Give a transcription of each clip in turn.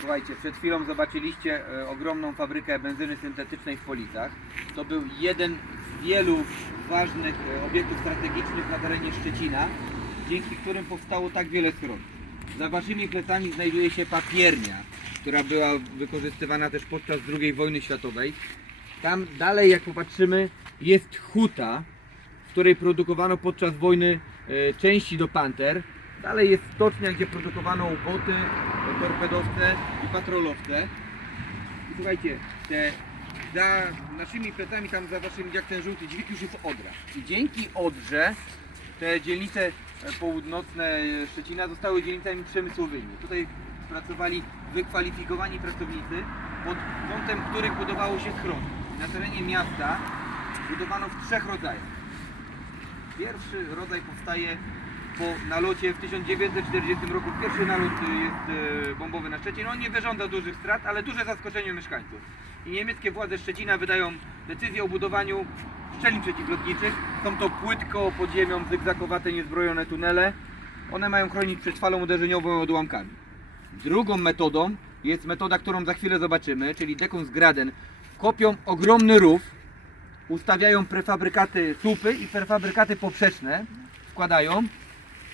Słuchajcie, przed chwilą zobaczyliście e, ogromną fabrykę benzyny syntetycznej w Policach. To był jeden z wielu ważnych e, obiektów strategicznych na terenie Szczecina, dzięki którym powstało tak wiele schronów. Za waszymi plecami znajduje się papiernia, która była wykorzystywana też podczas II wojny światowej. Tam dalej, jak popatrzymy, jest huta, w której produkowano podczas wojny e, części do Panter. Dalej jest stocznia, gdzie produkowano boty, torpedowce i patrolowce. I słuchajcie, te za naszymi plecami, tam za waszym, jak ten żółty dźwig już jest Odra. I dzięki Odrze te dzielnice e, północne e, Szczecina zostały dzielnicami przemysłowymi. Tutaj pracowali wykwalifikowani pracownicy, pod kątem których budowało się schron. Na terenie miasta budowano w trzech rodzajach. Pierwszy rodzaj powstaje po nalocie w 1940 roku. Pierwszy nalot y, jest y, bombowy na Szczecin. On nie wyrządza dużych strat, ale duże zaskoczenie mieszkańców. I niemieckie władze Szczecina wydają decyzję o budowaniu szczelin przeciwlotniczych. Są to płytko pod ziemią zygzakowate, niezbrojone tunele. One mają chronić przed falą uderzeniową i odłamkami. Drugą metodą jest metoda, którą za chwilę zobaczymy, czyli Deckungsgraden. Kopią ogromny rów, ustawiają prefabrykaty słupy i prefabrykaty poprzeczne, wkładają,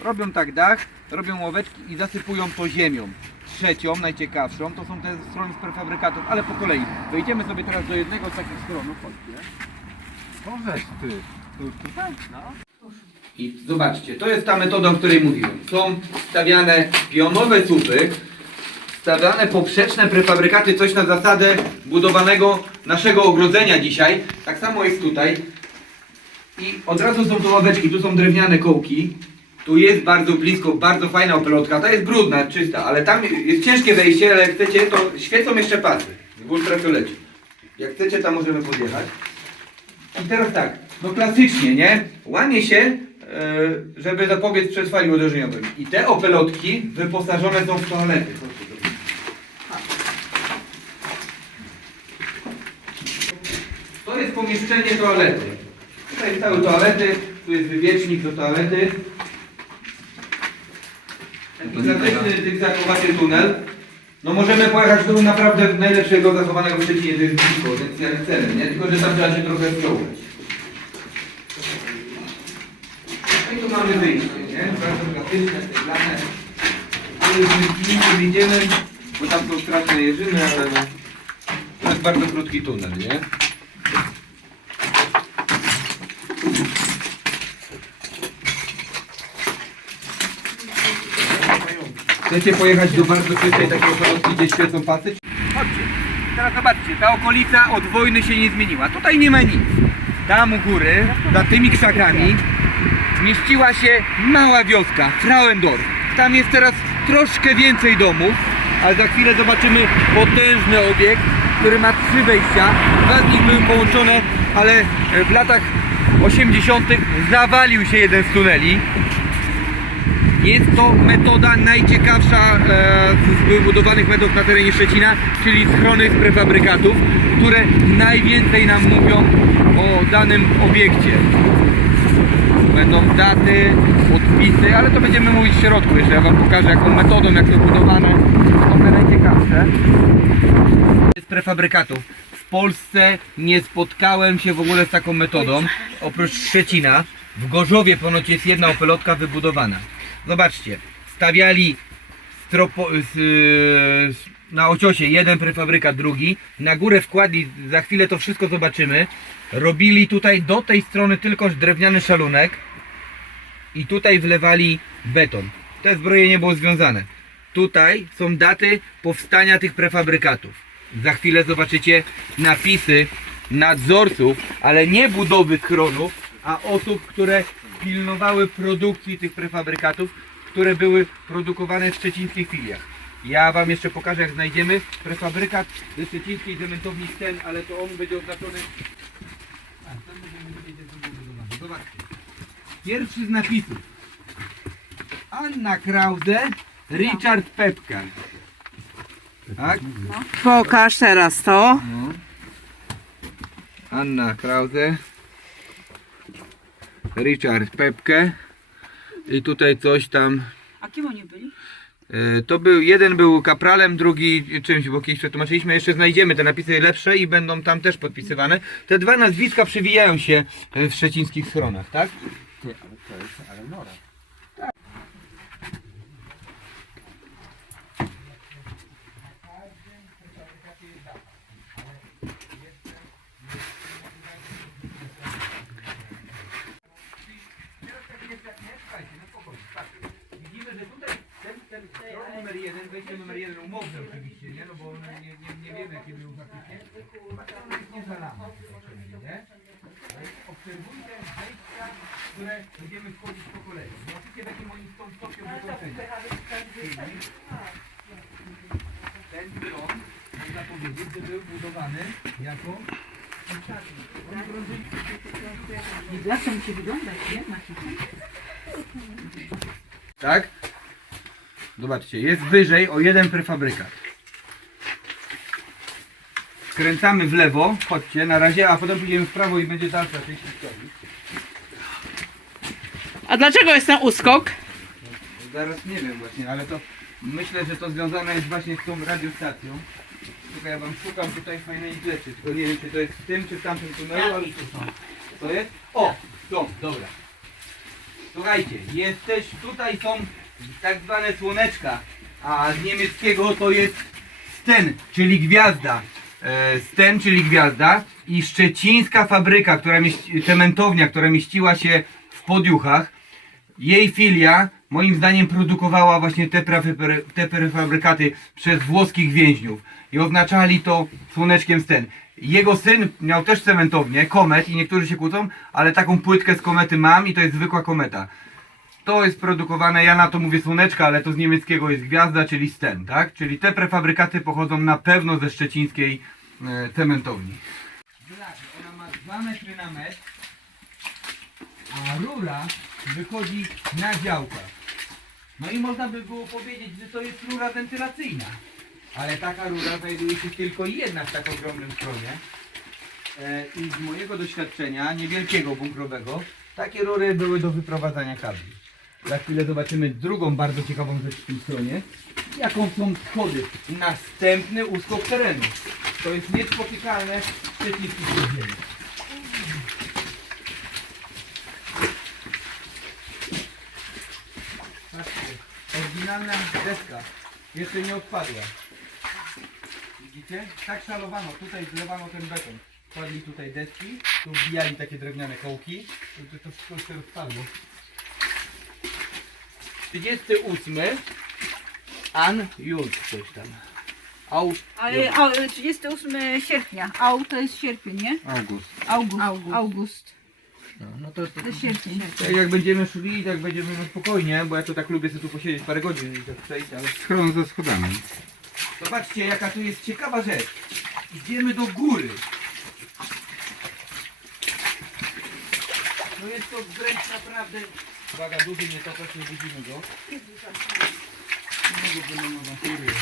robią tak dach, robią łoweczki i zasypują to ziemią. Trzecią, najciekawszą, to są te strony z prefabrykatów, ale po kolei. Wejdziemy sobie teraz do jednego z takich stronów, chodźcie. No weź ty. Tu, tutaj? No. I zobaczcie, to jest ta metoda, o której mówiłem. Są stawiane pionowe słupy, stawiane poprzeczne prefabrykaty, coś na zasadę budowanego naszego ogrodzenia dzisiaj. Tak samo jest tutaj. I od razu są tu ławeczki, tu są drewniane kołki. Tu jest bardzo blisko, bardzo fajna opelotka. Ta jest brudna, czysta, ale tam jest ciężkie wejście, ale jak chcecie, to świecą jeszcze pasy w ultrafiolecie. Jak chcecie, tam możemy podjechać. I teraz tak, no klasycznie, nie? Łamie się, e, żeby zapobiec przetrwaniu uderzeniowym. I te opelotki wyposażone są w toalety. To jest pomieszczenie toalety. Tutaj stały toalety, tu jest wywiecznik do toalety. Klasyczny zygzakowaty tunel. No możemy pojechać do naprawdę najlepszego zachowanego w Szczecinie, to jest blisko, więc jak chcemy, nie? Tylko, że tam trzeba się trochę wciągać. No i tu mamy wyjście, nie? Bardzo klasyczne, ceglane. Tu już nie wyjdziemy, bo tam są straszne jeżyny, ale to jest bardzo krótki tunel, nie? Chcecie pojechać do bardzo czystej takiej okolotki, gdzie świecą pasy? Chodźcie. Teraz zobaczcie, ta okolica od wojny się nie zmieniła. Tutaj nie ma nic. Tam u góry, za tymi krzakami, mieściła się mała wioska, Frauendorf. Tam jest teraz troszkę więcej domów, ale za chwilę zobaczymy potężny obiekt, który ma trzy wejścia. Dwa z nich były połączone, ale w latach 80. zawalił się jeden z tuneli. Jest to metoda najciekawsza e, z wybudowanych metod na terenie Szczecina, czyli schrony z prefabrykatów, które najwięcej nam mówią o danym obiekcie. Będą daty, podpisy, ale to będziemy mówić w środku jeszcze. Ja Wam pokażę jaką metodą, jak to budowano. To te najciekawsze. Z prefabrykatów. W Polsce nie spotkałem się w ogóle z taką metodą, oprócz Szczecina. W Gorzowie ponoć jest jedna opelotka wybudowana. Zobaczcie, stawiali stropo, z, z, na ociosie jeden prefabrykat, drugi. Na górę wkładli, za chwilę to wszystko zobaczymy. Robili tutaj do tej strony tylko drewniany szalunek i tutaj wlewali beton. Te zbrojenie było związane. Tutaj są daty powstania tych prefabrykatów. Za chwilę zobaczycie napisy nadzorców, ale nie budowy schronów, a osób, które pilnowały produkcji tych prefabrykatów, które były produkowane w szczecińskich filiach. Ja Wam jeszcze pokażę, jak znajdziemy prefabrykat ze szczecińskiej cementowni Sten, ale to on będzie oznaczony... A, tam będziemy jak. Zobaczcie. Pierwszy z napisów. Anna Krause, Richard Pepka. Tak? Pokaż teraz to. No. Anna Krause. Richard Pepke. I tutaj coś tam A kim oni byli? E, To był, jeden był kapralem, drugi czymś, bo kiedyś przetłumaczyliśmy, jeszcze znajdziemy te napisy lepsze i będą tam też podpisywane. Te dwa nazwiska przewijają się e, w szczecińskich schronach, tak? Ty, ale to jest, ale nora. Widzimy, że tutaj stron numer jeden, wejście numer jeden umowne oczywiście, nie? No bo nie, nie, nie wiemy jakie był faktycznie. Materiał jest nie zalany, oczywiście, nie? Obserwujcie wejścia, które będziemy wchodzić po kolei. Zobaczycie w jakim oni są stopniu wykończenia. Ten stron, można powiedzieć, że był budowany jako Nie zawsze musi wyglądać, nie? Na. Tak? Zobaczcie, jest wyżej o jeden prefabrykat. Skręcamy w lewo, chodźcie na razie, a potem pójdziemy w prawo i będzie dalsza część historii. A dlaczego jest ten uskok? Zaraz nie wiem właśnie, ale to myślę, że to związane jest właśnie z tą radiostacją. Tylko ja wam szukam tutaj fajnej rzeczy, tylko nie wiem czy to jest w tym czy w tamtym tunelu, ale tu są. To jest? O! Są, dobra. Słuchajcie, jesteś, tutaj są tak zwane słoneczka, a z niemieckiego to jest Sten, czyli gwiazda. E, Sten, czyli gwiazda i szczecińska fabryka, która cementownia, która mieściła się w Podjuchach, jej filia moim zdaniem produkowała właśnie te, prefa- te prefabrykaty przez włoskich więźniów i oznaczali to słoneczkiem Sten. Jego syn miał też cementownię, komet i niektórzy się kłócą, ale taką płytkę z komety mam i to jest zwykła kometa. To jest produkowane, ja na to mówię słoneczka, ale to z niemieckiego jest gwiazda, czyli Sten, tak? Czyli te prefabrykaty pochodzą na pewno ze szczecińskiej e, cementowni. Ona ma 2 metry na metr, a rura wychodzi na działkę. No i można by było powiedzieć, że to jest rura wentylacyjna. Ale taka rura znajduje się tylko jedna w tak ogromnym stronie. E, I z mojego doświadczenia, niewielkiego bunkrowego, takie rury były do wyprowadzania kabli. Za chwilę zobaczymy drugą bardzo ciekawą rzecz w tym stronie. Jaką są schody. Następny uskok terenu. To jest niespotykane w szczecińskich podziemiach. Patrzcie, oryginalna deska. Jeszcze nie odpadła. Widzicie? Tak szalowano. Tutaj zlewano ten beton. Kładli tutaj deski, tu wbijali takie drewniane kołki. To, to wszystko się rozpadło. 38. An Jud coś tam. Au, Ale o, 38 sierpnia. Au to jest sierpień, nie? August. August. August. No, no to, to, To jest sierpień. tak jak będziemy szli, tak będziemy no spokojnie, bo ja to tak lubię sobie tu posiedzieć parę godzin i tak przejść, ale Schron ze schodami. Zobaczcie jaka tu jest ciekawa rzecz. Idziemy do góry. No jest to wręcz naprawdę... Uwaga, duży nie topisz, nie widzimy go. No, bo będą awantury.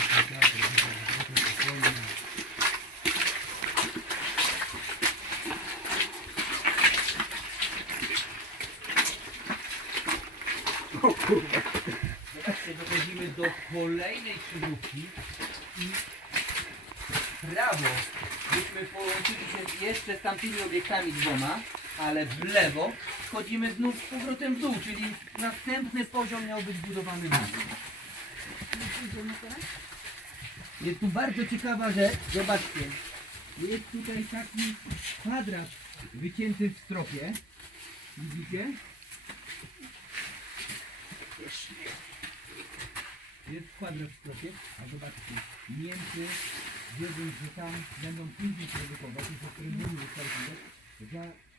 O kurwa. Zobaczcie, dochodzimy do kolejnej krzyżówki i prawo byśmy połączyli się jeszcze z tamtymi obiektami dwoma, ale w lewo schodzimy znów z powrotem w dół, czyli następny poziom miał być budowany na dół. Jest tu bardzo ciekawa rzecz, zobaczcie. Jest tutaj taki kwadrat wycięty w stropie. Widzicie? Jest kwadrat w sklepie, a zobaczcie, Niemcy wiedząc, że tam będą później produkować, już o którym mówił za